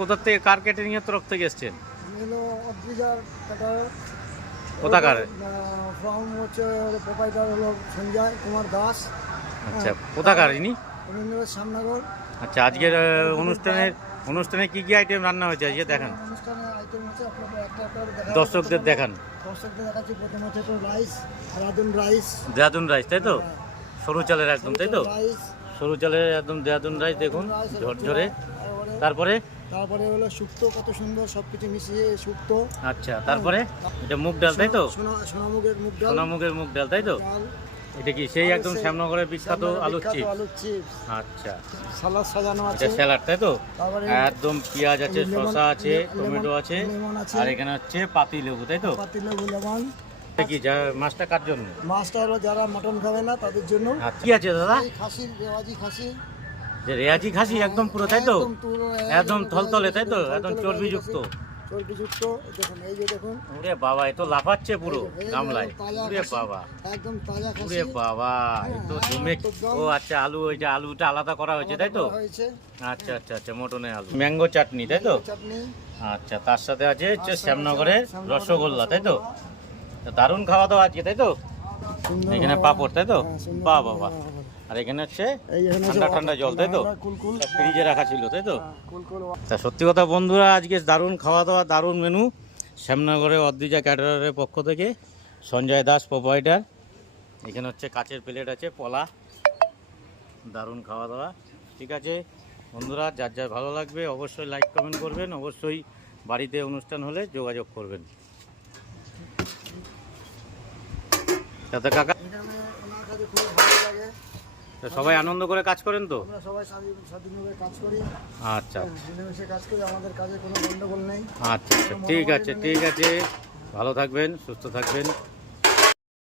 কোথা থেকে, কার ক্যাটারিং এর তরফ থেকে এসছেন? হলো অদ্রিজার ক্যাটারার। কোথাকার? ফ্রম হচ্ছে প্রোপাইটার হলো সঞ্জয় কুমার দাস। আচ্ছা, কোথাকার ইনি? রবীন্দ্রনাথ শ্যামনগর। আচ্ছা, আজকের অনুষ্ঠানে কি কি আইটেম রান্না হয়েছে আজকে দেখান, অনুষ্ঠানে আইটেম হচ্ছে আপনাকে একটা একটা করে দেখা দর্শকদের দেখান। দর্শকদের দেখাচ্ছি। প্রথমে হচ্ছে তো rice, Dehradun rice. Dehradun rice তাই তো? সরু চালের একদম তাই তো? রাইস, সরু চালের একদম দেরাদুন রাইস দেখুন, ঝরঝরে। তারপরে তারপরে হলো শুক্তো, কত সুন্দর সবকিছু মিশিয়ে শুক্তো। আচ্ছা, তারপরে এটা মুগ ডাল তাই তো? সোনামুগের মুগ ডাল। সোনামুগের মুগ ডাল তাই তো? এটা কি সেই একদম শ্যামনগরের বিখ্যাত আলুর চিপস? আলুর চিপস। আচ্ছা, সালাদ সাজানো আছে। এটা স্যালাড তাই তো? তারপরে একদম পেঁয়াজ আছে, শসা আছে, টমেটো আছে, লেমন আছে, আর এখানে হচ্ছে পাতি লেবু তাই তো? পাতিলেবু, লেমন। এটা কি মাছটা কার জন্য? মাছটা হলো যারা মটন খাবে না তাদের জন্য। আর কি আছে দাদা? এই খাসি, রেওয়াজি খাসি। যে রেয়াজি খাসি একদম পুরো তাই তো? একদম পুরো একদম থলথলে তাই তো? একদম চর্বিযুক্ত। চর্বিযুক্ত। দেখুন, এই যে দেখুন। ওরে বাবা, এ তো লাফাচ্ছে পুরো এই যে গামলায়। তাজা ওরে খাসি, বাবা, একদম তাজা খাসি। ওরে বাবা, এ তো জমে। একদম। ও আচ্ছা, আলু, ওই যে আলুটা আলাদা করা হয়েছে তাই তো? করা হয়েছে। আচ্ছা আচ্ছা আচ্ছা, মটনের আলু, ম্যাঙ্গো চাটনি তাই তো? চাটনি। আচ্ছা, তার সাথে আছে হচ্ছে তার সাথে শ্যামনগরের শ্যামনগরের রসগোল্লা তাই তো? তা দারুণ খাওয়া দাওয়া আজকে তাই তো? সুন্দর এখানে ভাবে- পাঁপড় তাই তো? হ্যাঁ, সুন্দর বাহ ভাবে বাবা। হবে। আর এখানে হচ্ছে এই এখানে ঠান্ডা ঠান্ডা জল তাই তো? কুলকুল। ফ্রিজে রাখা ছিল তাই তো? কুলকুল। তা সত্যি কথা বন্ধুরা, আজকে দারুণ খাওয়া দাওয়া, দারুণ মেনু শ্যামনগরের অদ্রিজা ক্যাটারারের পক্ষ থেকে, সঞ্জয় দাস প্রোপাইটার। এখানে হচ্ছে কাচের প্লেট আছে, পলা, দারুণ খাওয়া দাওয়া। ঠিক আছে বন্ধুরা, যার যার ভালো লাগবে অবশ্যই লাইক কমেন্ট করবেন, অবশ্যই বাড়িতে অনুষ্ঠান হলে যোগাযোগ করবেন। তাতে কাকা, এখানে ওনার কাছে খুব ভালো লাগে। তা সবাই আনন্দ করে কাজ করেন তো? আমরা সবাই স্বাধীনভাবে কাজ করি। আচ্ছা মিলেমিশে কাজ করি, আমাদের কাজে কোনো গন্ডগোল নেই। আচ্ছা আচ্ছা, ঠিক আছে ঠিক আছে, ভালো থাকবেন, সুস্থ থাকবেন।